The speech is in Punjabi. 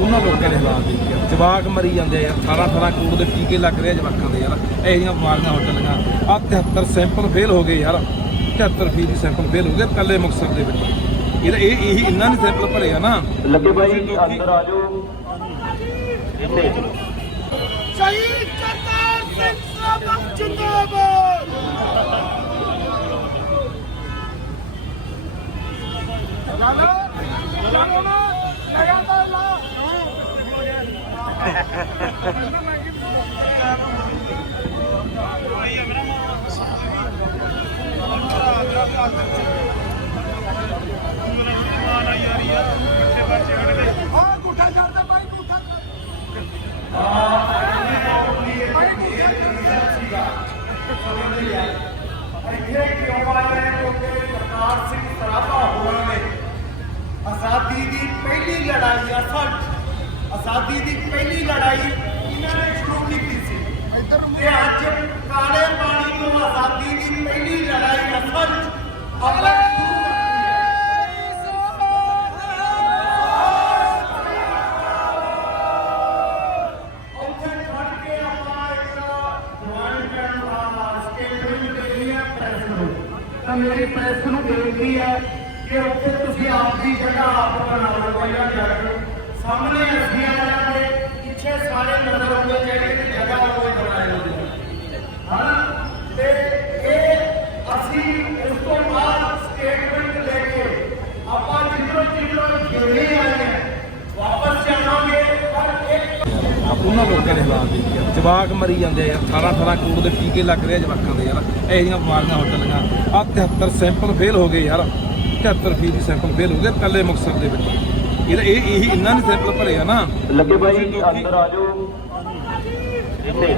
ਉਹਨਾਂ ਲੋਕਾਂ ਦੇ ਹਾਲਾਤ ਦੇਖਿਆ ਜਵਾਕ ਮਰੀ ਜਾਂਦੇ ਆ ਯਾਰ 18 18 ਕਰੋੜ ਦੇ ਟੀਕੇ ਲੱਗ ਰਹੇ ਆ ਜਵਾਕਾਂ ਦੇ ਯਾਰ। ਇਹੋ ਬਿਮਾਰੀਆਂ ਹੋ ਚੱਲੀਆਂ ਆ 73 ਸੈਂਪਲ ਫੇਲ ਹੋ ਗਏ ਯਾਰ। 73 ਫੀਸਦੀ ਸੈਂਪਲ ਫੇਲ ਹੋ ਗਏ ਕੱਲੇ ਮੁਕਤਸਰ ਦੇ ਵਿੱਚ। ਇਹਦਾ ਇਹ ਇਹੀ ਇੰਨਾ ਨਹੀਂ ਸੈਂਪਲ ਭਰੇ ਆ ਨਾ। ਲੱਗੇ ਲੋਕੀ- ਅੰਦਰ ਆ ਜਾਓ। ਸ਼ਹੀਦ ਕਰਤਾਰ ਆਜ਼ਾਦੀ ਦੀ ਪਹਿਲੀ ਲੜਾਈ ਅਸਲ ਆਜ਼ਾਦੀ ਦੀ ਪਹਿਲੀ ਲੜਾਈ ਇਹਨਾਂ ਨੇ ਸ਼ੁਰੂ ਕੀਤੀ ਸੀ। ਤੇ ਅੱਜ ਕਾਲੇ ਪਾਣੀ ਤੋਂ ਆਜ਼ਾਦੀ ਦੀ ਪਹਿਲੀ ਲੜਾਈ ਅਸਲ ਆਪਾਂ ਉੱਥੇ ਖੜ ਕੇ ਆਪਾਂ ਇੱਕ ਮੇਰੀ ਪ੍ਰੈਸ ਨੂੰ ਬੇਨਤੀ ਹੈ ਕਿ ਉੱਥੇ ਤੁਸੀਂ ਆਪ ਦੀ ਜਗ੍ਹਾ ਆਪ ਬਣਾ ਲਓ ਪਹਿਲਾਂ ਜੱਟ ਸਾਹਮਣੇ ਪਿੱਛੇ ਸਾਰੇ ਨਜ਼ਰ ਜਿਹੜੇ ਕਿ ਜਗ੍ਹਾ ਹੋਵੇ ਬਣਾਈ ਹੋਵੇ ਹਾਂ ਤੇ ਇਹ ਅਸੀਂ ਉਸ ਤੋਂ ਬਾਅਦ ਸਟੇਟਮੈਂਟ ਲੈ ਕੇ ਆਪਾਂ ਜਿੱਧਰੋਂ ਜਿੱਧਰੋਂ ਜਿਹੜੇ ਆਏ ਹਾਂ ਵਾਪਸ ਜਾਵਾਂਗੇ ਪਰ ਇੱਕ ਆ ਉਹਨਾਂ ਲੋਕਾਂ ਦੇ ਹਾਲਾਤ ਦੇਖਿਆ ਜਵਾਕ ਮਰੀ ਜਾਂਦੇ ਆ ਯਾਰ। 18 18 ਕਰੋੜ ਦੇ ਟੀਕੇ ਲੱਗ ਰਹੇ ਆ ਜਵਾਕਾਂ ਦੇ ਯਾਰ। ਇਹੋ ਜਿਹੀਆਂ ਬਿਮਾਰੀਆਂ ਹੋ ਚੱਲੀਆਂ। ਆ 73 ਸੈਂਪਲ ਫੇਲ ਹੋ ਗਏ ਯਾਰ। 73 ਫੀਸਦੀ ਸੈਂਪਲ ਫੇਲ ਹੋ ਗਏ ਕੱਲੇ ਮੁਕਤਸਰ ਦੇ ਵਿੱਚ। ਇਹਦਾ ਇਹ ਇਹੀ ਇੰਨਾ ਨਹੀਂ ਸੈਂਪਲ ਭਰੇ ਆ ਨਾ। ਲੱਗੇ ਭਾਈ ਅੰਦਰ ਆ ਜਾਓ। ਇੱਥੇ